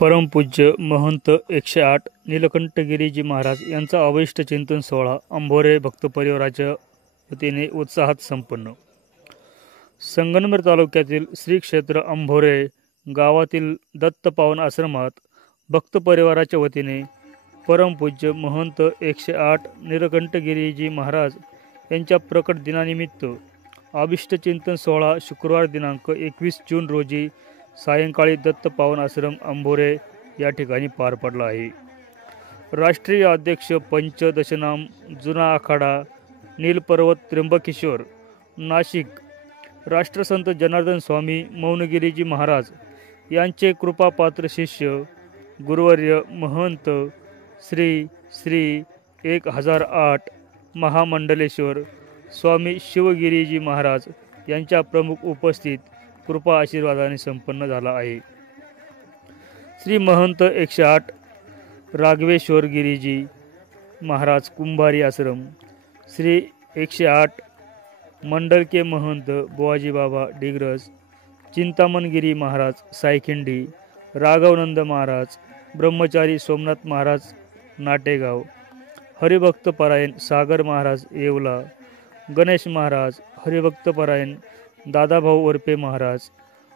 परमपूज्य महंत 108 नीलकंठगिरीजी महाराज यांचा अवैष्ट चिंतन सोहळा अंभोरे भक्त परिवाराच्या वतीने उत्साहात संपन्न. संगमनेर तालुक्यातील श्री क्षेत्र अंभोरे गावातील दत्तपावन आश्रमात भक्त परिवाराच्या वतीने परमपूज्य महंत 108 नीलकंठगिरीजी महाराज यांच्या प्रकट दिनानिमित्त अभिष्ट चिंतन सोहळा शुक्रवार दिनांक 21 जून रोजी सायंकाळी दत्तपावन आश्रम अंभोरे या ठिकाणी पार पडला आहे. राष्ट्रीय अध्यक्ष पंचदशनाम जुना आखाडा नीलपर्वत त्र्यंबकेश्वर नाशिक राष्ट्रसंत जनार्दन स्वामी मौनगिरीजी महाराज यांचे कृपापात्र शिष्य गुरुवर्य महंत श्री श्री 1008 महामंडलेश्वर स्वामी शिवगिरीजी महाराज यांच्या प्रमुख उपस्थित कृपा आशीर्वादाने संपन्न झाला आहे. श्री महंत 108 राघवेश्वर गिरीजी महाराज कुंभारी आश्रम, श्री 108 मंडलके महंत बुवाजी बाबा डिग्रस, चिंतामणगिरी महाराज सायखिंडी, राघवनंद महाराज ब्रह्मचारी सोमनाथ महाराज नाटेगाव, हरिभक्त परायण सागर महाराज येवला, गणेश महाराज हरिभक्त परायण दादाभाऊ वरपे महाराज,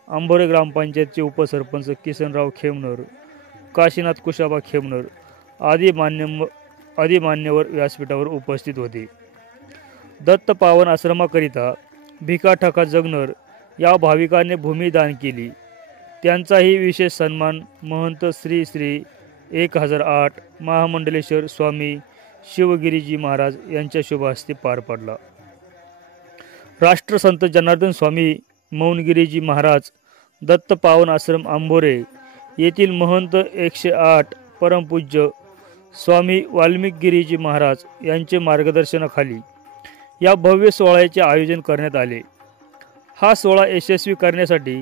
अंभोरे ग्रामपंचायतचे उपसरपंच किसनराव खेमनर, काशीनाथ कुशाबा खेमनर आदी मान्यवर व्यासपीठावर उपस्थित होते. दत्तपावन आश्रमाकरिता भिकाठका जगनर या भाविकाने भूमी दान केली. त्यांचाही विशेष सन्मान महंत श्री श्री 1008 महामंडलेश्वर स्वामी शिवगिरीजी महाराज यांच्या शुभ हस्ते पार पडला. राष्ट्रसंत जनार्दन स्वामी मौनगिरीजी महाराज दत्तपावन आश्रम अंभोरे येथील महंत 108 परमपूज्य स्वामी वाल्मिकगिरीजी महाराज यांचे मार्गदर्शनाखाली या भव्य सोहळ्याचे आयोजन करण्यात आले. हा सोहळा यशस्वी करण्यासाठी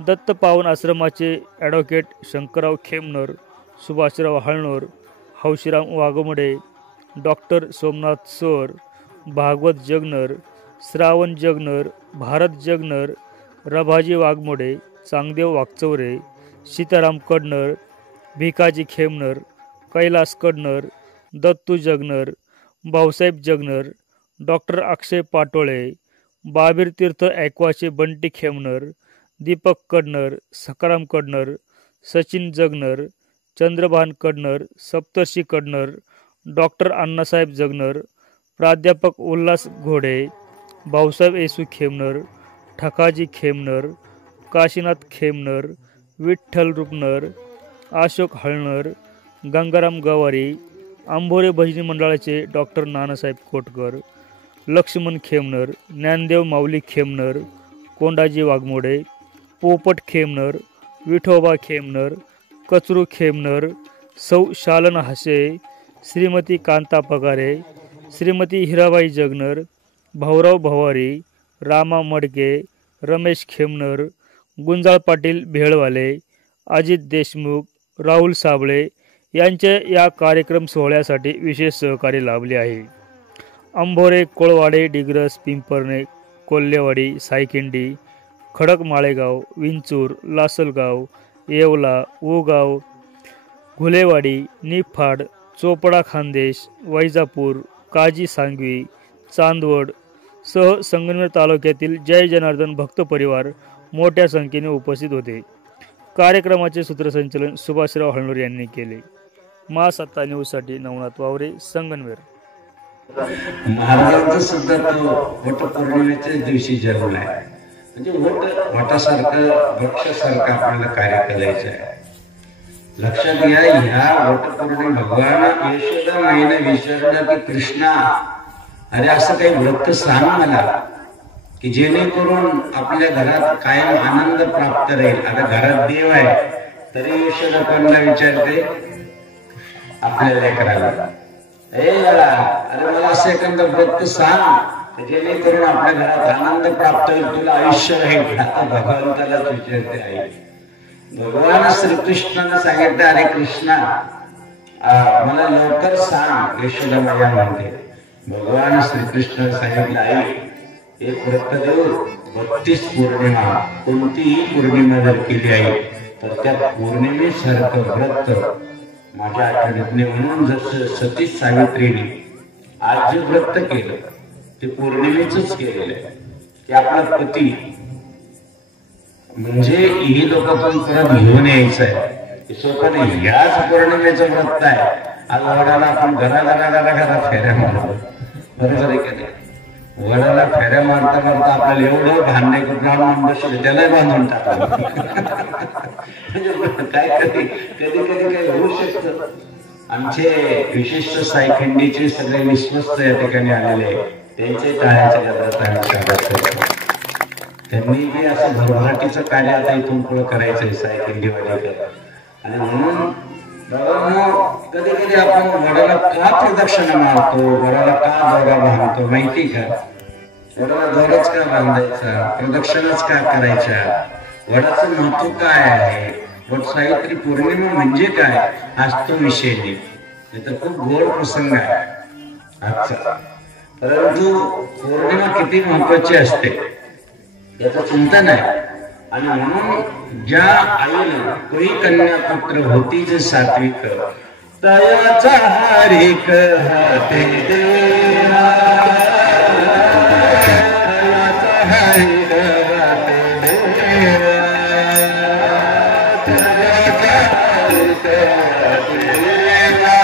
दत्तपावन आश्रमाचे ॲडव्होकेट शंकरराव खेमनर, सुभाषराव हळणोर, हौशीराम वाघमोडे, डॉक्टर सोमनाथ सोर, भागवत जगनर, श्रावण जगनर, भारत जगनर, रभाजी वाघमोडे, चांगदेव वागचौरे, सीताराम कडनर, भिकाजी खेमनर, कैलास कडनर, दत्तू जगनर, भाऊसाहेब जगनर, डॉक्टर अक्षय पाटोळे, बाबीर तीर्थ ॲक्वाचे बंटी खेमनर, दीपक कडनर, सकाराम कडनर, सचिन जगनर, चंद्रभान कडनर, सप्तर्षी कडनर, डॉक्टर अण्णासाहेब जगनर, प्राध्यापक उल्हास घोडे, भाऊसाहेब येसू खेमनर, ठकाजी खेमनर, काशीनाथ खेमनर, विठ्ठल रुपनर, अशोक हळणर, गंगाराम गवारी, अंभोरे भजनी मंडळाचे डॉक्टर नानासाहेब कोटकर, लक्ष्मण खेमनर, ज्ञानदेव माऊली खेमनर, कोंडाजी वाघमोडे, पोपट खेमनर, विठोबा खेमनर, कचरू खेमनर, सौ शालन हासे, श्रीमती कांता पगारे, श्रीमती हिराबाई जगनर, भाऊराव भवारी, रामा मडके, रमेश खेमनर, गुंजाळ पाटील भेळवाले, अजित देशमुख, राहुल साबळे यांचे या कार्यक्रम सोहळ्यासाठी विशेष सहकार्य लाभले आहे. अंभोरे, कोळवाडे, डिग्रस, पिंपरणे, कोल्हेवाडी, सायखिंडी, खडक माळेगाव, विंचूर, लासलगाव, येवला, उगाव, घुलेवाडी, निफाड, चोपडा खानदेश, वैजापूर, काजी सांगवी, चांदवड सह संगमनेर तालुक्यातील जय जनार्दन भक्त परिवार मोठ्या संख्येने उपस्थित होते. कार्यक्रमाचे सूत्रसंचालन सुभाषराव हळणोर यांनी केले. मा सत्ता न्यूजसाठी नवनाथ वावरे, संगमनेर. महाराजांचा सुद्धा तो वटपौर्णिमेच्या दिवशी जन्म आहे. म्हणजे वटासारखं वृक्षासारखं आपल्याला कार्य करायचं आहे. लक्षात घ्या, ह्या वटपौर्णिमे भगवान यशोदा माईने विचारलं की कृष्णा, अरे असं काही व्रत सांग मला की जेणेकरून आपल्या घरात कायम आनंद प्राप्त राहील. आता घरात देव आहे तरी यशोदा कोणाला विचारते? आपल्या लेकराला, अरे मला असं एखादं व्रत सांग जेणेकरून आपल्या घरात आनंद प्राप्त होईल, तुला आयुष्य राहील. आता भगवंतालाच विचारते आई. भगवान श्रीकृष्णाने सांगितलं, अरे कृष्णा मला लवकर सांग. यशोदा मैया म्हणते, भगवान श्रीकृष्ण सांगितलं, आई एक व्रत देऊ, 32 पौर्णिमा, कोणतीही पौर्णिमा जर केली आहे तर त्या पौर्णिमेसारखं व्रत माझ्या आठवड्यात नाही. म्हणून जसं सती सावित्रीने आज जे व्रत केलं ते पौर्णिमेच केलेलं आहे की आपला पती म्हणजे ही लोक पण परत घेऊन यायचं आहे. सोपं नाही. याच पौर्णिमेचं व्रत आहे. आज वडाला आपण घरा फेऱ्या मारतो. बरोबर आहे का नाही? वडाला फेऱ्या मारता मारता आपल्याला एवढं भांडे कुठं बसले त्याला बांधून टाकलं. म्हणजे काय कधी कधी कधी काय होऊ शकतं. आमचे विशिष्ट सायखंडीचे सगळे विश्वस्त या ठिकाणी आलेले त्यांचे टाळ्याच्या गजरात आम्ही स्वागत करतो. त्यांनी बी असं भरभराटीचं कार्य आता इथून पुढे करायचंय सायखंडीवाडीकर. आणि म्हणून कधी कधी आपण वडाला का प्रदक्षिणा मारतो, वडाला का दोरा बांधतो माहिती का? वडाला दोराच का बांधायचा, प्रदक्षिणाच का करायच्या, वडाचं महत्व काय आहे, वट सावित्री पौर्णिमा म्हणजे काय, आज तो विषय नाही. तर खूप गोड प्रसंग आहे आजचा. परंतु पौर्णिमा किती महत्वाची असते याचं चिंतन आहे. आणि म्हणून ज्या आईनं कोणी कन्या पुत्र होती जे सात्विक तयाचा हारिक हाते देवा, तयाचा हारिक हाते देवा, तयाचा हारिक हाते देवा,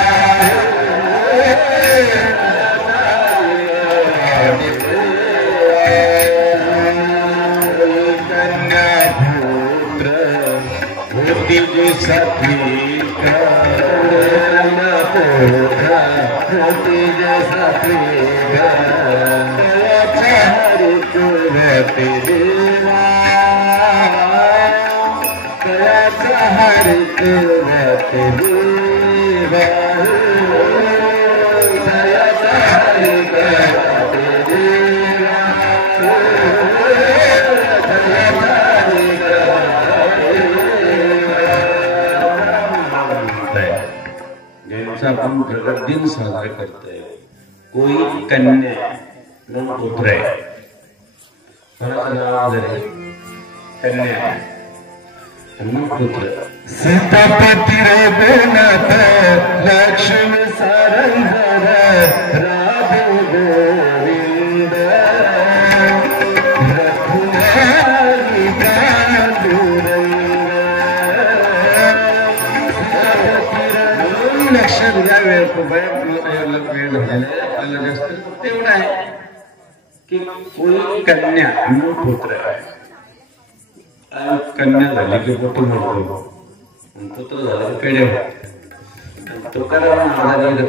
सात्विका आपण प्रगट दिन साजरा करतोय. कोई कन्या न पुत्र आहे. कन्या न पुत्र सीतापती रघुनाथ लक्ष्मी सारंग राधे गोविंद रघुनाथी लक्षात घ्या. वेळ खूप आहे. वेळ झालेला आहे. आपल्याला जास्त फक्त एवढं आहे की कोणी कन्या आणि पुत्र आहे. कन्या झाली की पुत्र मोठो, पुत्र झालं की पेढे होते. तुकाराम महाराजांनी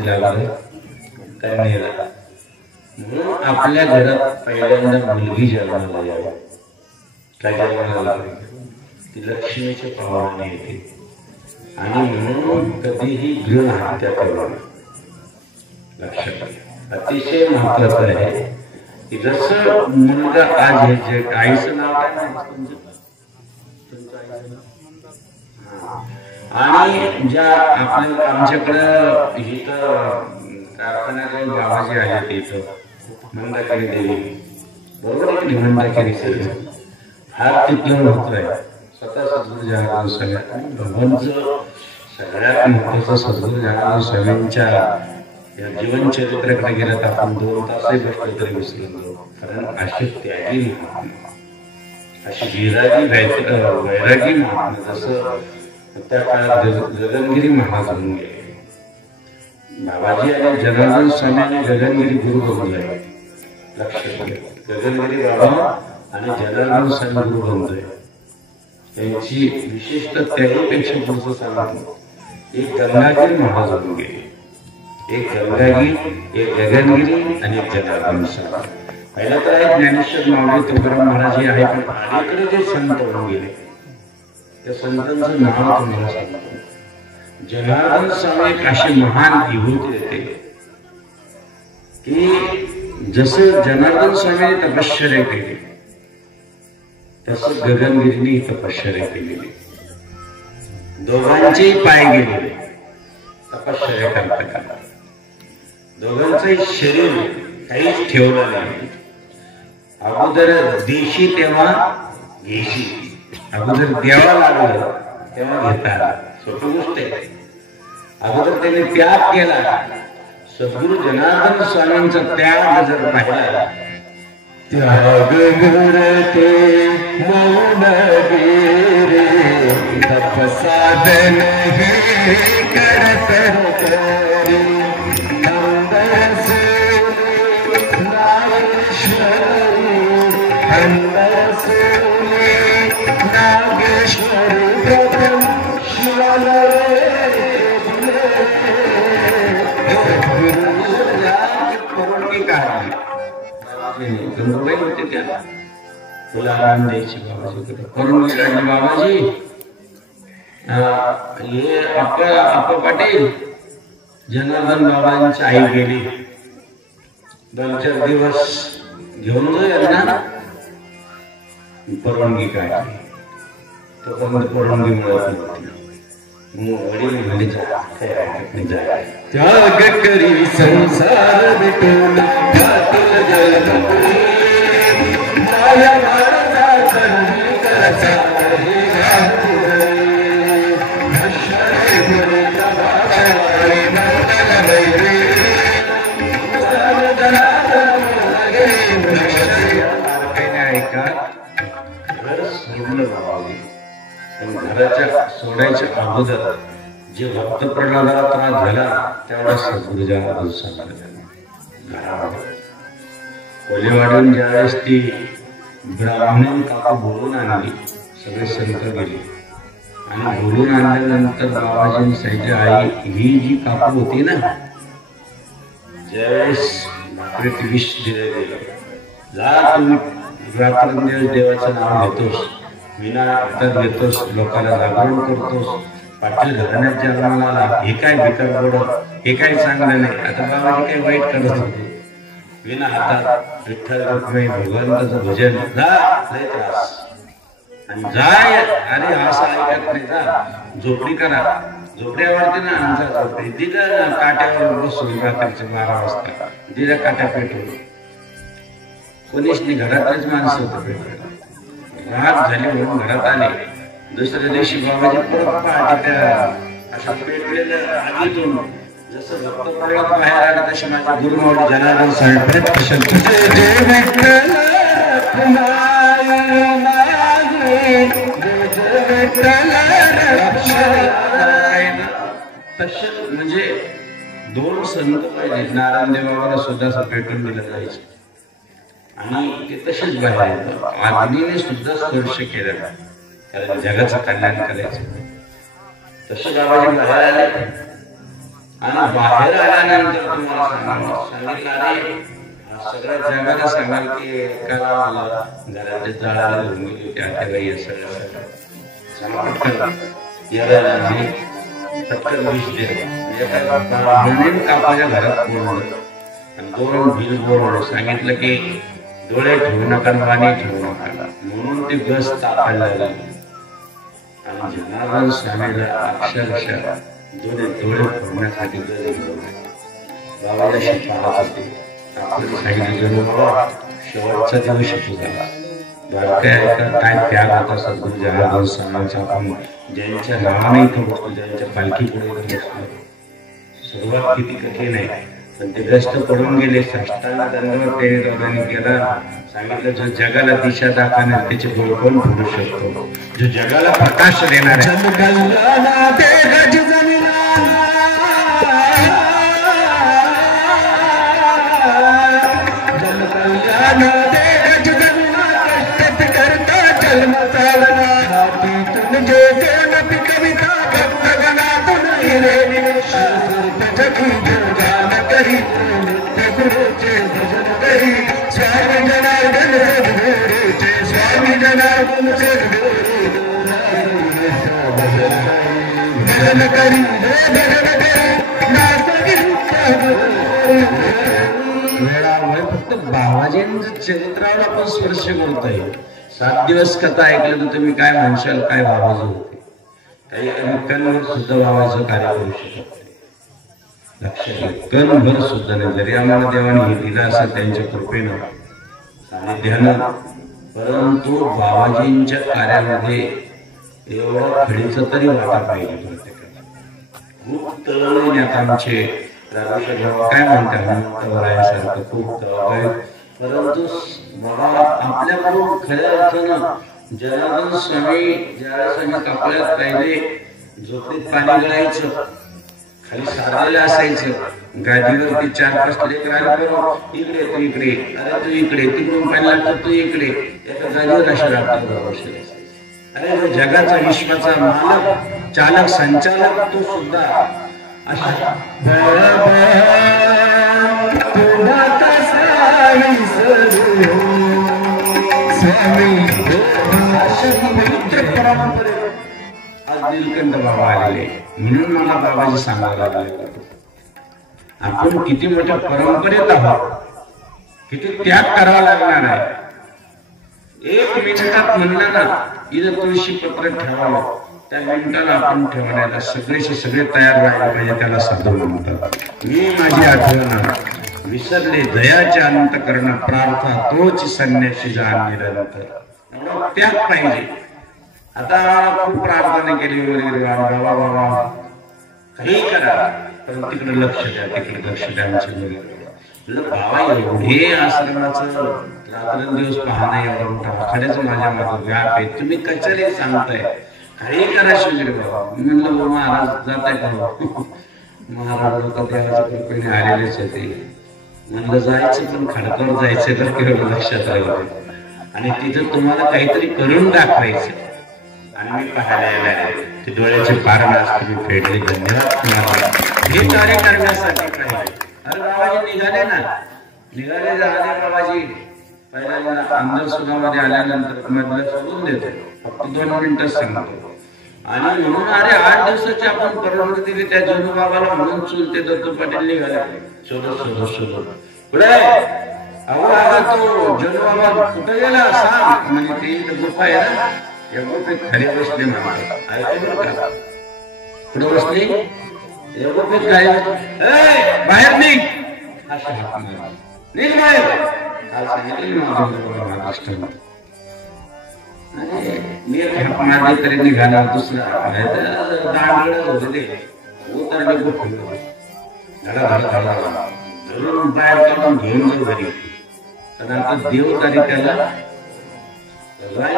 दिला कन्येला. म्हणून आपल्या घरात पहिल्यांदा मुलगी जन्माला यावी. काय जन्माला ती लक्ष्मीच्या पावनाने येते. आणि म्हणून कधीही भ्रूण हत्या करू नये. लक्षात अतिशय महत्वाचं आहे की जसं मुलगा आज हे जे आईचं नाव काय आणि ज्या आपल्या आमच्याकडं इथं कारखान्यात बाबाजी आले इथं मंदाकिनी देवी, बरोबर आहे की मंदाकिनी हा तिथलं महत्व आहे. स्वतः सद्गुरू जनार्दन स्वामी आणि भगवानचं सगळ्यात महत्वाचं सद्गुरू जनार्दन स्वामींच्या या जीवन चरित्राकडे गेलं तर आपण 2 तासही बसलो तरी विसरून जाऊ. कारण अशी त्यागी महात्मा, अशी वैरागी महात्मा जसं त्या काळात गगनगिरी महाराज होऊन गेले. बाबाजी आणि जनार्दन स्वामीने गगनगिरी गुरु बनवलाय. लक्षात घ्या, गगनगिरी बाबा आणि जनार्दन स्वामी गुरु बनवलाय. त्यांची विशेषतः त्याहीपेक्षा पुढचं सांगितलं. एक गंगागिरी महाराज होऊन गेले. एक गंगागिरी, एक गगनगिरी आणि एक जनार्दन स्वामी. पहिला तर आहे ज्ञानेश्वर माऊली तुकाराम महाराज हे आहे. पण अलीकडे जे संत होऊन गेले त्या संतांचं नाव तुम्हाला सांगतो. जनार्दन स्वामी एक अशी महान विभूती देते की जसं जनार्दन स्वामीने तपश्चर्या केली तसं गगनगिरीने तपश्चर्या केलेली. दोघांचे पाय गेलेले तपश्चर्या करता. दोघांचंही शरीर काहीच ठेवलं नाही. अगोदर देशी तेव्हा घेशी अगोदर द्यावा लागलं तेव्हा घेता सोपी गोष्ट आहे. अगोदर त्याने त्याग केला. सद्गुरु जनार्दन स्वामींचा त्याग जर पाहिला, त्याग मूर्ते मौन गिरे तप साधन हे करत करी अंदर से नागेश्वरी अंदर से नागेश्वरी प्रथम शिवालय गंगूबाई होते त्याला तुला आराम द्यायची बाबाजीकडे करून गेला. बाबाजी हे अप्पा पाटील जनार्दन बाबांची आई गेली, 2-4 दिवस घेऊन जाईल ना. परवानगी काय तोपर्यंत परवानगी मिळत नव्हती. वडील म्हणजे त्याग करी संसार मिटून घराच्या सोडायच्या अगोदर जे भक्त प्रल्हादाला त्रास झाला त्यावेळेस सद्गुरुजांना घरामध्ये कोले वाढून ज्यावेळेस ती ब्राह्मण काकू बोलून आणली, सगळे संत गेले आणि बोलून आणल्यानंतर बाबाजींनी सांगितले, आई ही जी काकू होती ना, ज्यावेळेस भाकरीत विष दिले गेलं, जा तुम्ही रात्रंदिवस देवाचं नाव घेतोस, विना उत्तर घेतोस, लोकांना जागरण करतोस, पाटील घराण्यात जन्माला आला, हे काय भिकार गोड, हे काय चांगलं नाही. आता बाबाजी काही वाईट करत होते, विना हातात विठ्ठल रुक्मिणी भगवंताचं भजन, जा लय त्रास आणि जाय. अरे असं ऐकत नाही, जा झोपडी करा, झोपड्यावरती ना आमचा झोपडी दिलं काट्यावर बसून रात्रीचे 12 वाजता दिलं काट्या पेटून. कोणीच नाही, घरातलेच माणसं होतं पेटवायला. रात झाली म्हणून घरात आले. दुसऱ्या दिवशी बाबाजी परत पहाटे असं पेटलेलं आगीतून जसं भक्त प्रल्हाद बाहेर आला तशी माझ्या गुरुमाऊली जनार्दन स्वामी म्हणजे 2 संत पाहिजे. नारायणदेव बाबाला सुद्धा असं पेटून दिलं जायचं आणि ते तसेच बाहेर येतं. अग्नीने सुद्धा स्पर्श केला, कारण जगाचं कल्याण करायचं. तसे बाबाजी बाहेर आले आणि बाहेर आल्यानंतर तुम्हाला सांगितलं, अरे सगळ्या जगाला सांगाल की एकाला मला घराच्या जाळाला घेऊन गेली होती, आता काही पटकन विष दिलं. कापाच्या घरात बोलवलं आणि 2 बिल बोलवलं, सांगितलं की डोळे ठेवू नका, पाणी ठेवू नका, म्हणून ते गस तापायला लागले. आणि जनार्दन स्वामीला अक्षरशः डोळे फोडण्यासाठी गज बोलवले. बाबाजी पाहत होते. आपल्याला सांगितलं बाबा शेवटचा दिवस तुझा काय त्याग होता सद्गुरु जनार्दन स्वामींचा. आपण ज्यांच्या नावाने इथं बसतो, ज्यांच्या पालखी पुढे बसतो, सुरुवात किती कठीण आहे, पण ते कष्ट पडून गेले. साष्टांग दंडवत ते दादांनी केला. सांगितलं, जो जगाला दिशा दाखवणार त्याचे डोळे कोण फोडू शकतो, जो जगाला प्रकाश देणार फक्त बाबाजींच्या चरित्रावर आपण स्पर्श करतोय. 7 दिवस कथा ऐकलं तर तुम्ही काय म्हणशाल, काय बाबाजी होते. काही कणभर सुद्धा बाबाचं कार्य करू शकत नाही. लक्षात घ्या, कणभर सुद्धा नाही. जरी आम्हाला देवाने हे दिलं असेल त्यांच्या कृपेनं सानिध्यानं, परंतु बाबाजींच्या कार्यामध्ये एवढा खडीचं तरी वाटा पाहिजे प्रत्येकाला. खूप तळण्यात आमचे राजेश्वर काय म्हणतात हनुमंतरायासारखं खूप तळ, परंतु बाबा आपल्याकडून खऱ्या अर्थानं जनार्दन स्वामी ज्यावेळेस आम्ही कापल्यात पाहिले झोपडीत पाणी गळायचं, खाली सारलेलं असायचं, गादीवरती 4-5 लेकर आले, इकडे तू इकडे, अरे तू इकडे, तिकडून पाणी लागतं तू इकडे, एका गादीवर अशा लागतात. अरे जगाचा विश्वाचा मालक चालक संचालक तो सुद्धा अशा आज नीलकंठ बाबा आलेले म्हणून मला बाबाजी सांगायला लागले आपण किती मोठ्या परंपरेत आहोत, किती त्याग करावा लागणार आहे. 1 मिनिटात म्हणलं ना इथं तुळशी पत्र ठेवावं, त्या मिनिटाला आपण ठेवण्याला सगळेचे सगळे तयार व्हायला पाहिजे. त्याला साधू म्हणतात. मी माझी आठवण विसरले दयाचे अंतकरण प्रार्था तोच संन्यासी जाण निरंतर. एवढा त्याग पाहिजे. आता खूप प्रार्थना केली वगैरे बाबा बाबा काही करा पण तिकडे लक्ष द्या, तिकडे लक्ष द्या. बाबा एवढे आश्रमाचं रात्रंदिवस पाहणं एवढा मोठा आखाड्याचं माझ्या मागे व्याप आहे, तुम्ही कचरे सांगताय काही करा शिवगिरी बाबा. म्हणलं बाबा महाराज जात आहे का? महाराज लोक देवाच्या कृपेने आलेलेच होते. म्हणलं जायचं पण खडकावर जायचं तर केवळ लक्षात राहिलं आणि तिथं तुम्हाला काहीतरी करून दाखवायचं आणि मी पाहायला येणार ते डोळ्याचे पारण आज तुम्ही फेडले. धन्यवाद तुम्हाला हे कार्य करण्यासाठी पाहिजे. अरे बाबाजी निघाले ना, निघाले झाले बाबाजी. पहिल्यांदा अंदर सुद्धा आल्यानंतर मधलं सोडून देतो, फक्त 2 मिनिटच सांगतो. आणि म्हणून अरे 8 दिवसाची आपण परवानगी दिली त्या जनू बाबाला म्हणून चुलते दत्त पाटील निघाले. शोधत पुढे अहो आता तो जनू बाबा कुठे गेला सांग. म्हणजे ते गुफा आहे ना, या गुफेत खाली बसले म्हणतात. ऐकलं का? कुठे बसले? या गुफेत खाली बाहेर निघ असं हाक मारला. निघ बाहेर काल सांगितलं महाराष्ट्रात. मी एक हाक मारली तरी निघाला. दुसरा दांडगड होते ते उतरले गुफे धडा धडा धडा धरून बाहेर काढून घेऊन जाऊ घरी. कारण आता देव तारी त्याला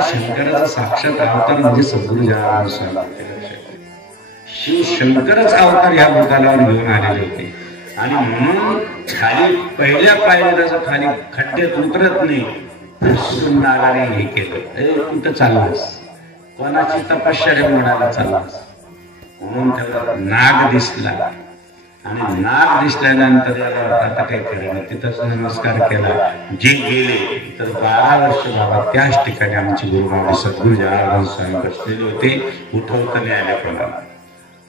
शंकराचा साक्षात अवतार म्हणजे सद्गुरू शिव शंकरच अवतार ह्या भूतालावर घेऊन आलेले होते. आणि म्हणून खाली पहिल्या पायरीला खाली खड्ड्यात उतरत नाही, नागाने हे केलं. कुठं चाललास, कोणाची तपश्चर्या म्हणायला चाललास. म्हणून त्याला नाग दिसला आणि नाग दिसल्यानंतर आता काही केलं तिथंच नमस्कार केला. जे गेले तर 12 वर्ष बाबा त्याच ठिकाणी आमचे गुरुबाबा सद्गुरू जनार्दन स्वामी बसलेले होते. उठवता नाही आल्याप्रमाणे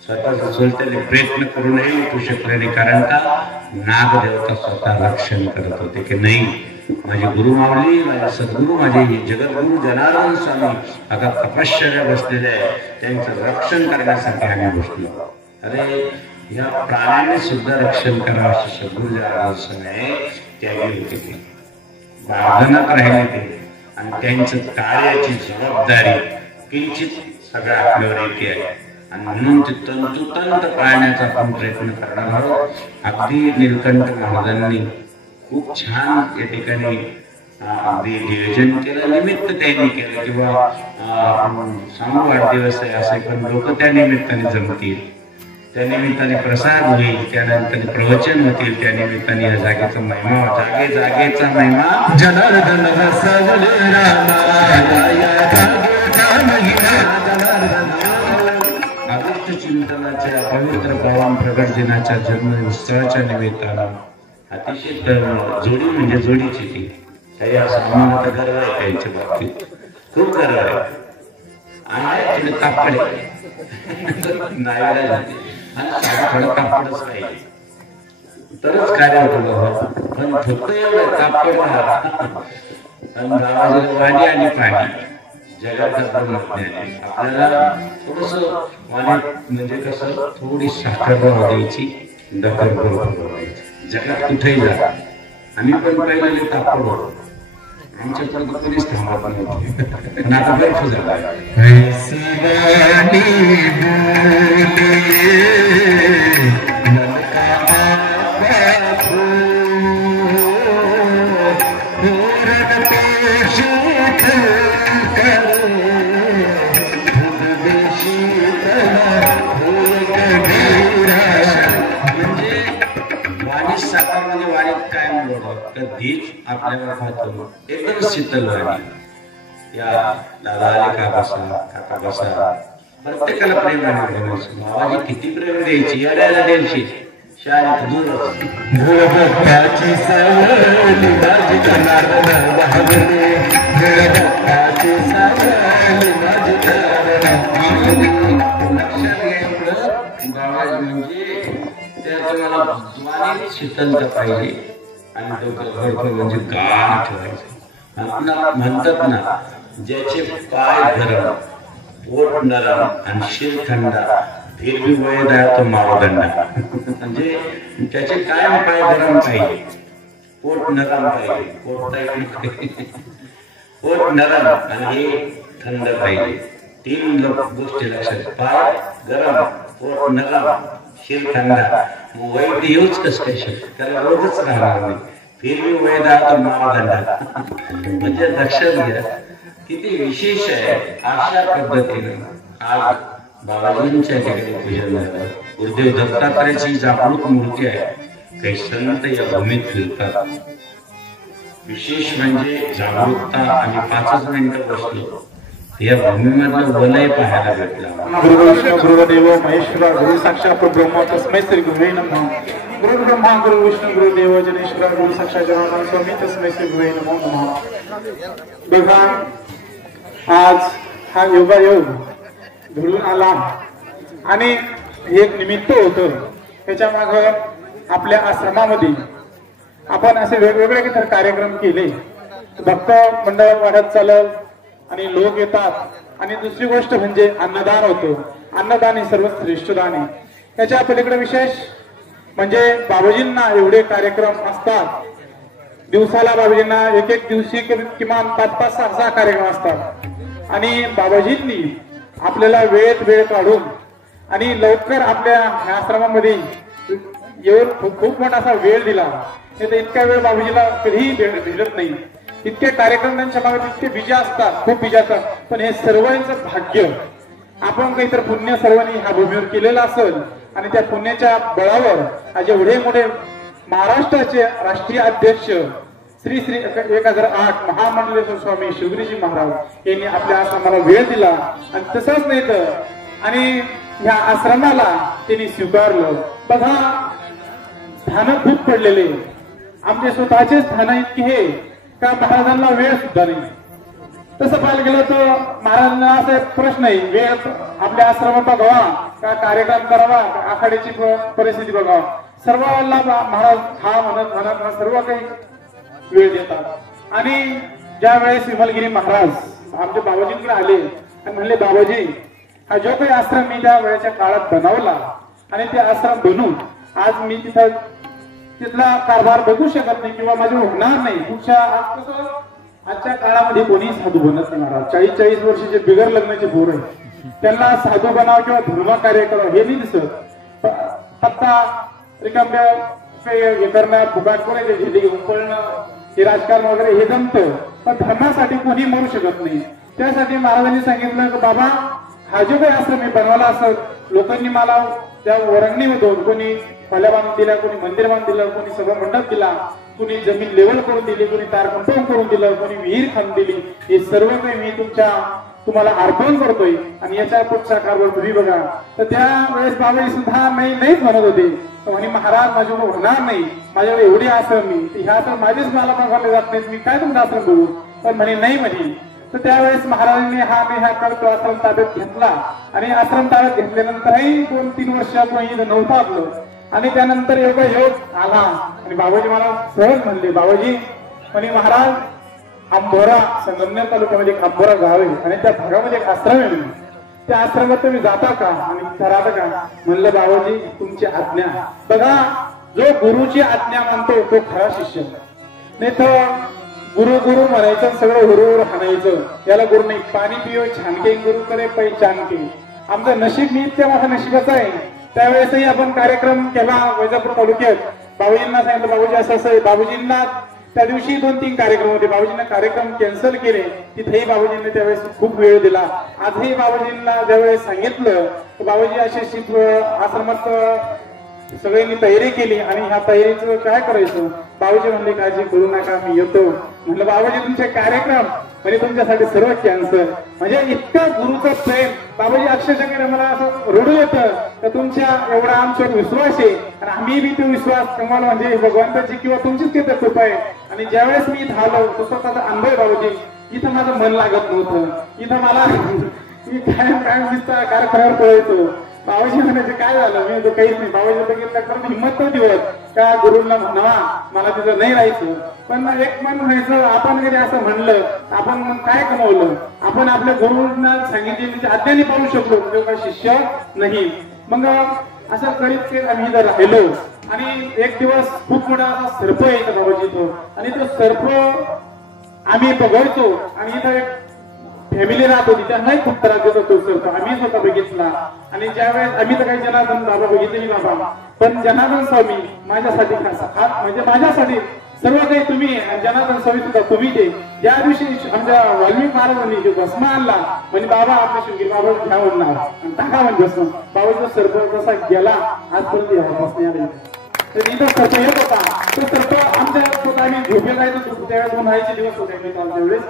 स्वतःच चलतेने प्रयत्न करूनही उठू शकले नाही. कारण का नागदेवता स्वतः रक्षण करत होते की नाही माझे गुरु माऊली, माझे सद्गुरू, माझे जगद्गुरु जनार्दन स्वामी आता तपश्चर्या बसलेले आहे, त्यांचं रक्षण करण्यासाठी आम्ही बसलो. अरे या प्राण्याने सुद्धा रक्षण करावं असे सद्गुरू जनार्दन स्वामी त्यागी होते. ते बांधनात राहिले ते आणि त्यांचं कार्याची जबाबदारी किंचित सगळं आपल्यावर येते आहे. आणि म्हणून ते तंतोतंत पाळण्याचा आपण प्रयत्न करणार आहोत. अगदी नीलकंठ महाराजांनी खूप छान या ठिकाणी अगदी नियोजन केलं, निमित्त त्यांनी केलं किंवा सांगू वाढदिवस आहे असे, पण लोक त्या निमित्ताने जमतील, त्या निमित्ताने प्रसाद होईल, त्यानंतर प्रवचन होतील, त्या निमित्ताने या जागेचा महिमा, जागेचा महिमा जनार्दन चिंतनाच्या पवित्र पावन प्रगट दिनाच्या जन्म उत्सवाच्या निमित्तानं अतिशय जोडी म्हणजे जोडीची ती काही असं आम्हाला गर्व आहे त्यांच्या बाबतीत, खूप गर्व आहे. आणि कापडे नाही जाते आणि थोडं कापडच पाहिजे तरच कार्य होतं. पण फक्त एवढं कापड गावाला वाणी आणि पाणी जगात आपल्याला थोडस म्हणजे कसं थोडी साखर द्यायची, डकर बरोबर द्यायची. जगात कुठेही जा आम्ही पण पहिले कापड आमच्यापर्यंत कोणीच थांबत नव्हतं. पण आता बर्फ झाला. म्हणजे वाणीत काय म्हणलं कधीच आपल्याला खातो एकदम शीतल वाणी. या दादा आले का बसा, काका बसा, प्रत्येकाला प्रेमाने बोलायचं. बाबाजी किती प्रेम द्यायची, याड्याला द्यायची. शाळेत दूरच भूभक्ताची सवली माझी जनार्दन वाहवली, भूभक्ताची सवली माझी जनार्दन. लक्षात घ्यायचं बाबाजी म्हणजे त्याला वाणीत शीतलता पाहिजे आणि डोकं म्हणजे गाण ठेवायचं. आपला म्हणतात ना, ज्याचे पाय गरम, पोट नरम आणि शिर थंडा, फिर भी वैद आहे तो मावदंडा. म्हणजे त्याचे कायम पाय गरम पाहिजे, पोट नरम पाहिजे, पोट नरम आणि हे थंड पाहिजे. तीन गोष्टी लक्षात, पाय गरम, पोट नरम, शिर थंडा. वैद येऊच कस काय शकतो, त्याला रोजच राहणार नाही. फिर भी वैद आहे तो मावदंडा. म्हणजे लक्षात घ्या किती विशेष आहे. अशा पद्धतीनं आज बाबाजींच्या ठिकाणी पूजन झालं. गुरुदेव दत्तात्रयाची जागृत मूर्ती आहे. काही संत या भूमीत फिरतात. विशेष म्हणजे जागरूकता. आणि 5 मिनिटं बसलो या भूमीमधलं वलय पाहायला भेटलं. गुरुदेव महेश्वर गुरु साक्षात ब्रह्म तस्मै श्री गुरुवे नमः. गुरु ब्रह्मा गुरु विष्णू गुरुदेव जनेश्वर गुरु साक्षात जनार्दन स्वामी तस्मै श्री गुरुवे नमः. बघा, आज हा योगायोग घडून आला आणि एक निमित्त होतं. त्याच्या मागे आपल्या आश्रमामध्ये आपण असे वेगवेगळे काही कार्यक्रम केले. भक्त मंडळ वाढत चालत आणि लोक येतात. आणि दुसरी गोष्ट म्हणजे अन्नदान होतं. अन्नदान हे सर्वश्रेष्ठ दान आहे. त्याच्या पलीकडे विशेष म्हणजे बाबाजींना एवढे कार्यक्रम असतात. दिवसाला बाबाजींना एक दिवशी किमान 5-5, 6 कार्यक्रम असतात. आणि बाबाजींनी आपल्याला वेळ काढून आणि लवकर आपल्या आश्रमामध्ये येऊन खूप मोठा असा वेळ दिला. नाही तर इतका वेळ बाबाजीला कधीही भेटत नाही. इतके कार्यक्रम त्यांच्या मागे इतके बिजा असतात, खूप बिजा असतात. पण हे सर्वांचं भाग्य आपण काहीतरी पुण्य सर्वांनी ह्या भूमीवर केलेलं असेल. आणि त्या पुण्याच्या बळावर आज एवढे मोठे महाराष्ट्राचे राष्ट्रीय अध्यक्ष श्री 1008 महामंडलेश्वर स्वामी शिवगिरीजी महाराज यांनी आपल्या आश्रमाला वेळ दिला. आणि तसंच नाही तर आणि ह्या आश्रमाला त्यांनी स्वीकारलं. बघा, स्थान खूप पडलेले, आमचे स्वतःचे स्थान इतके हे का महाराजांना वेळ सुद्धा नाही. तसं पाहायला गेलं तर महाराजांना असा प्रश्न आहे, वेळ आपल्या आश्रमात बघावा का कार्यक्रम करावा, आखाड्याची परिस्थिती बघावा, सर्वांना महाराज हा म्हणत सर्व काही वेळ देतात. आणि ज्या वेळेस विमलगिरी महाराज आमच्या बाबाजींकडे आले आणि म्हणले, बाबाजी हा जो काही आश्रम मी त्या वेळेच्या काळात बनवला आणि ते आश्रम बनवून आज मी तिथला कारभार बघू शकत नाही किंवा माझे होणार नाही. आजच्या काळामध्ये कोणी साधू बनत नाही महाराज. 40-40 वर्षाचे बिगर लग्नाचे पोर आहेत, त्यांना साधू बनाव किंवा धर्म कार्य करावं हे नाही दिसत. फत्ता रिकाम्या हे करणं, फुकाट कोणाचे झेंडे घेऊन पळणं, हे राजकारण वगैरे हे जमतं. पण धर्मासाठी कोणी मरू शकत नाही. त्यासाठी महाराजांनी सांगितलं की बाबा हा जो काही आश्रम मी बनवला असत, लोकांनी मला त्या वरंगणीमधून कोणी फल्या बांधून दिल्या, कोणी मंदिर बांधून दिलं, कोणी सभा मंडप दिला, कोणी जमीन लेवल करून दिली, कोणी तार कंपाऊंड करून दिलं, कोणी विहीर खांद दिली. हे सर्व काही मी तुम्हाला अर्पण करतोय. आणि याच्या पुढचा कारभार तुम्ही बघा. तर त्यावेळेस बाबाजी सुद्धा नाहीच म्हणत होते. म्हणे महाराज माझ्याकडे होणार नाही, माझ्याकडे एवढी आश्रम नाही, ह्या आश्रम माझेच मला बघायला जात नाही, मी काय तुमचा आश्रम बघू. पण म्हणे नाही म्हणे. तर त्यावेळेस महाराजांनी हा करतो आश्रम ताब्यात घेतला. आणि आश्रम ताब्यात घेतल्यानंतरही 2-3 वर्ष कोणी नव्हतं आपलं. आणि त्यानंतर योग आला आणि बाबाजी मला सहज म्हणले, बाबाजी म्हणे महाराज आंबोरा संगमनेर तालुक्यामध्ये एक आंबोरा गाव आहे आणि त्या भागामध्ये एक आश्रम आहे, त्या आश्रमात तुम्ही जाता का आणि राहता का. म्हणलं बाबाजी तुमची आज्ञा. बघा, जो गुरुची आज्ञा मानतो तो खरा शिष्य. नाही तर गुरु गुरु म्हणायचं सगळं हुरूर हाणायचं. याला गुरु नाही. पाणी पियो छानके गुरु करे पहिचानके. आमचं नशीब मी इतक्या मोठा नशिबाचं आहे. त्यावेळेसही आपण कार्यक्रम केला वैजापूर तालुक्यात. बाबूजींना सांगितलं बाबूजी असं असं आहे. बाबूजींना त्या दिवशी 2-3 कार्यक्रम होते. बाबूजींना कार्यक्रम कॅन्सल केले. तिथेही बाबूजींनी त्यावेळेस खूप वेळ दिला. आजही बाबूजींना ज्यावेळेस सांगितलं तर बाबूजी अशी आश्रमात सगळ्यांनी तयारी केली आणि ह्या तयारीचं काय करायचं. बाबूजी म्हणले काळजी करू नका मी येतो. म्हटलं बाबूजी तुमचे कार्यक्रम म्हणजे तुमच्यासाठी सर्व कॅन्सल. म्हणजे इतकं गुरुचं प्रेम. बाबूजी अक्षरशः मला असं रडू येतं तर तुमच्या एवढा आमच्यावर विश्वास आहे आणि आम्ही बी तो विश्वास तुम्हाला म्हणजे भगवंताची किंवा तुमचीच काही कृपा आहे. आणि ज्यावेळेस मी इथं आलो तो स्वतःचा अनुभव बाबूजी. इथं माझं मन लागत नव्हतं. इथं मला मी काय दिसता कार्यक्रमावर पळायचो. बाबाजी म्हणायचे काय झालं. मी तो काहीच नाही. बाबाजी बघितलं तर हिंमत नव्हती होत का गुरुंना म्हणावा मला तिथं नाही राहायचं. पण एक मन म्हणायचं आपण कधी असं म्हणलं आपण काय कमवलं. आपण आपल्या गुरुंना सांगितले म्हणजे अद्यानी पाहू शकलो म्हणजे शिष्य नाही. मग असं करीत आम्ही इथं राहिलो आणि एक दिवस खूप मोठा असा सर्प यायचा बाबाजी तो. आणि तो सर्प आम्ही बघायचो आणि इथं फॅमिली राहत होती त्यांनाही खूप त्रास देत होतो सर्प. आम्ही स्वतः बघितला. आणि ज्यावेळेस आम्ही तर काही जनार्दन बाबा बघितले नाही बाबा. पण जनार्दन स्वामी माझ्यासाठी म्हणजे माझ्यासाठी सर्व काही तुम्ही आणि जनार्दन स्वामी सुद्धा तुम्ही ते. ज्या दिवशी आमच्या वाल्मिक महाराजांनी जो भस्म आणला म्हणजे बाबा आपल्या शिवगिरी बाबा घ्या म्हणणार आणि टाका म्हणजे भस्म. बाबाचा सर्प जसा गेला आजपर्यंत भस्म आला. तर इथं सर्प येत होता. तो सर्प आमच्या स्वतः आम्ही झोपे जायचो त्यावेळेस उन्हाळ्याचे दिवस होते त्यावेळेस.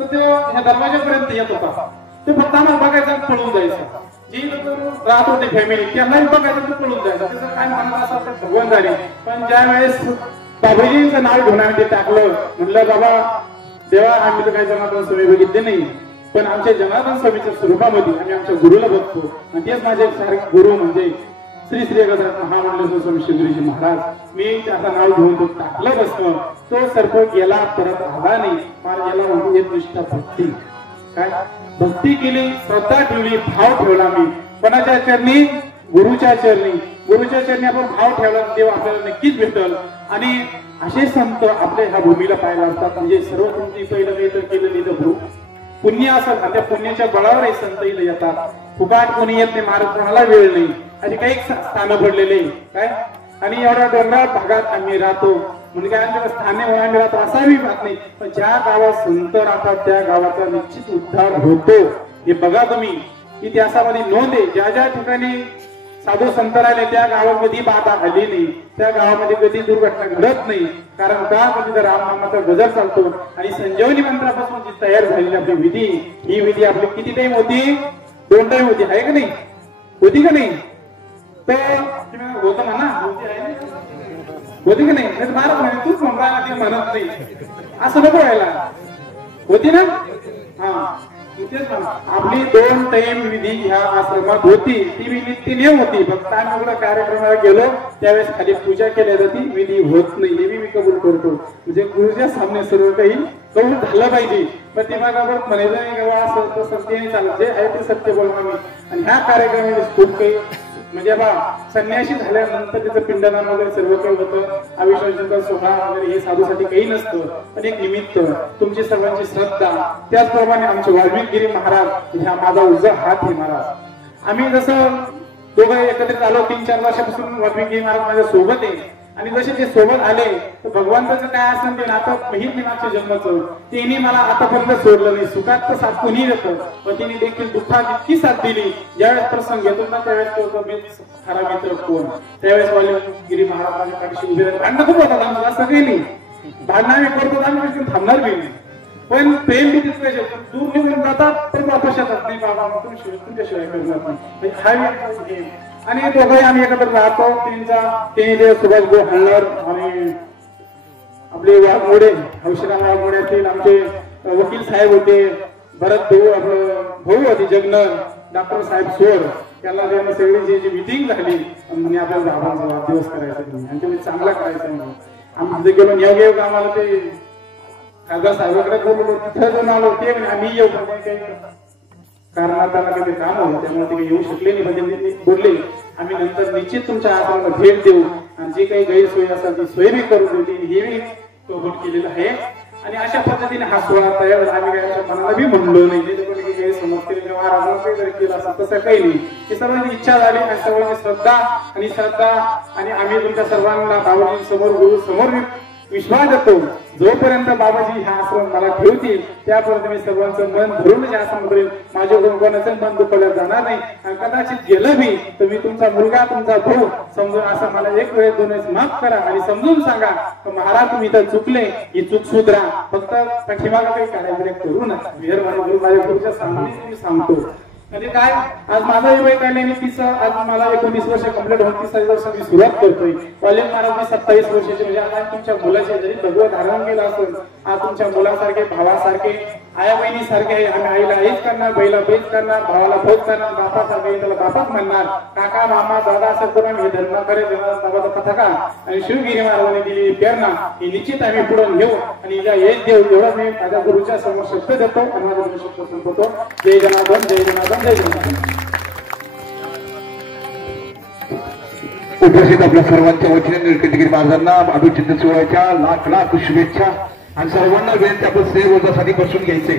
तर तो ह्या दरवाजापर्यंत येत होता. ते फक्त आम्हाला बघायचा पळून जायचं. जी लोक राहत होते फॅमिली त्यांनाही बघायचं ते पळून जायचं. त्याचं काय म्हणणं असं भगवान झाले. पण ज्या वेळेस बाबाजींचं नाव घेऊन आम्ही ते टाकलं म्हटलं बाबा देवा आम्ही तर काही जनार्दन स्वामी बघितले नाही पण आमच्या जनार्दन स्वामीच्या स्वरूपामध्ये आम्ही आमच्या गुरुला बघतो. आणि तेच माझे सारखे गुरु म्हणजे श्री श्री गजानन महामंडलेश्वर स्वामी शिवगिरीजी महाराज. मी त्याचं नाव घेऊन तो टाकलं बसणं. तो सर्प गेला परत आला नाही. मला याला म्हणून एक निष्ठा भक्ती. काय भक्ती केली श्रद्धा ठेवली भाव ठेवला. मी कोणाच्या चरणी गुरुच्या चरणी. गुरुच्या चरणी आपण भाव ठेवला देव आपल्याला नक्कीच भेटल. आणि असे संत आपल्या ह्या भूमीला पाहायला असतात. म्हणजे सर्व तुमची पहिलं काही तर केलं नाही तर पुण्य असेल त्या पुण्याच्या बळावर हे संत इथं येतात. फुकाट कोणी येत नाही. महाराज कोणाला वेळ नाही अशी काही स्थानं पडलेले काय. आणि एवढ्या डोंगराळ भागात आम्ही राहतो म्हणजे काय आमच्या स्थाने आम्ही राहतो असाही बात नाही. पण ज्या गावात संत राहतात त्या गावाचा निश्चित उद्धार होतो. हे बघा तुम्ही इतिहासामध्ये नोंद आहे. ज्या ज्या ठिकाणी साधू संत राहिले त्या गावामध्ये बाधा आली नाही. त्या गावामध्ये कधी दुर्घटना घडत नाही. कारण का कधी रामनामाचा गजर चालतो. आणि संजीवनी मंत्रापासून जी तयार झालेली आपली विधी ही विधी आपली किती टाइम होती. 2 टाइम होती आहे का नाही. होती का नाही. तर होतं म्हणा होती का नाही. भारत म्हणे तूच म्हणत नाही असं नको व्हायला. होती ना. हा आपली 2 टाइम विधी ह्या आश्रमात होती. ती नित्य नियम होती. फक्त आम्ही कार्यक्रमाला गेलो त्यावेळेस खाली पूजा केल्या जाती विधी होत नाही. हे मी कबूल करतो. म्हणजे गुरुच्या सामने सर्व काही कबूल झालं पाहिजे. पण ते मला म्हणायचं नाही असं सत्य नाही चालत. जे आहे ते सत्य बोलणार मी. आणि ह्या कार्यक्रमामध्ये खूप काही म्हणजे बा संन्याशी झाल्यानंतर त्याचं पिंडदान वगैरे सर्व काही होतं. अविश्वासाचा सोहळा वगैरे हे साधूसाठी काही नसतं. पण एक निमित्त तुमची सर्वांची श्रद्धा. त्याचप्रमाणे आमचे वाल्मिकगिरी महाराज ह्या माझा उजवा हात आहे महाराज. आम्ही जसं दोघं एकत्रित आलो 3-4 वर्षापासून वाल्मिकगिरी महाराज माझ्या सोबत आहे. आणि जसे ते सोबत आले तर भगवंताचं काय असेल ते नातं पहिली मागच्या जन्माचं तिने मला आतापर्यंत सोडलं नाही. सुखात तर साथ कोणी येतं पण तिने देखील दुःखात इतकी साथ दिली. ज्यावेळेस प्रसंग येतो ना त्यावेळेस खरा मित्र कोण. त्यावेळेस वाल्मिकगिरी महाराज माझ्या पाठीशी उभे राहतात. भांडणं खूप होतात आम्हाला असं काही नाही. भांडणं आम्ही करतो आम्ही थांबणार बी नाही. पण प्रेम बी तितकं दूर निघून जातात पण वापस येतात नाही बाबा तुमच्याशिवाय करणार नाही. आणि दोघंही आम्ही एकत्र राहतो. ते सुभाष भाऊ हळणर आणि आपले वाघमोडे हौशीराम वाघमोडे असतील. आमचे वकील साहेब होते. भरत भाऊ आपलं भाऊ होते जगनर डॉक्टर साहेब सोर. त्याला सगळी जी मीटिंग झाली म्हणजे आपल्याला बाबांचा वाढदिवस करायचा त्यांच्यामध्ये चांगला करायचा. आम्ही तिथे गेलो नेवगेव आम्हाला ते खासदार साहेबांकडे बोललो. तिथं जाऊन आलो ते आम्ही येऊ कारण त्यांना काही काम होतं त्यामुळे ते येऊ शकले नाही. म्हणजे ते बोलले आम्ही नंतर निश्चित तुमच्या आश्रमाला भेट देऊ आणि जी काही गैरसोयी असेल ती सोय बी करून देऊ. हे मी कबूल केलेलं आहे. आणि अशा पद्धतीने हा सोहळा तयार झाला. आम्ही काय मनाला बी म्हणलो नाही, काही समजतील किंवा महाराजांनी जर केलं असं तसं काही नाही. ही सर्वांची इच्छा झाली आणि सर्वांची श्रद्धा आणि आम्ही तुमच्या सर्वांना बाबाजी समोर गुरु समोर विश्वास देतो. जोपर्यंत बाबाजी हा आश्रम मला ठेवतील त्यापर्यंत मी सर्वांचं मन भरून या आश्रमाकडे माझ्या कोणाचं मन दुखवलं जाणार नाही. आणि कदाचित गेलं बी तर मी तुमचा मुलगा तुमचा भाऊ समजून असं मला एक वेळेस दोन वेळेस माफ करा आणि समजून सांगा तर महाराज तुम्ही तर चुकले, ही चूक सुधरा. फक्त पाठीमागं काही काढायचं करू नका. माझ्या गुरुच्या सामने मी सांगतो. म्हणजे काय आज माझा वय काय नाही 30, आज मला 19 वर्ष कंप्लीट होऊन 30 वर्ष मी सुरुवात करतोय. कॉलेज महाराज मी 27 वर्षाचे. म्हणजे आज तुमच्या मुलाचे जरी भगवत धारण केलं असेल आज तुमच्या मुलासारखे भावासारखे आया बहिणी सारखे आहे. आम्ही आईला आईच करणार, बहिला बहीच करणार, भावाला भाऊच करणार, बापासारखे त्याला बापाच म्हणणार, काका मामा दादा असं करून हे धर्म करे बाबाचा पताका आणि शिवगिरी महाराजांनी दिलेली प्रेरणा ही निश्चित आम्ही पुढे घेऊ. आणि एक देव एवढा मी माझ्या गुरुच्या समोर शब्द देतो आणि माझा गुरु शब्द संपवतो. जय जनार्दन, जय जनार्दन, जय जनार्दन. उपस्थित आपल्या सर्वांच्या वतीने निळकंठगिरी महाराजांना अभिचिंतन सोहळ्याच्या लाख लाख शुभेच्छा आणि सर्वांना वेळ आपण सेवेसाठी बसून घ्यायचे.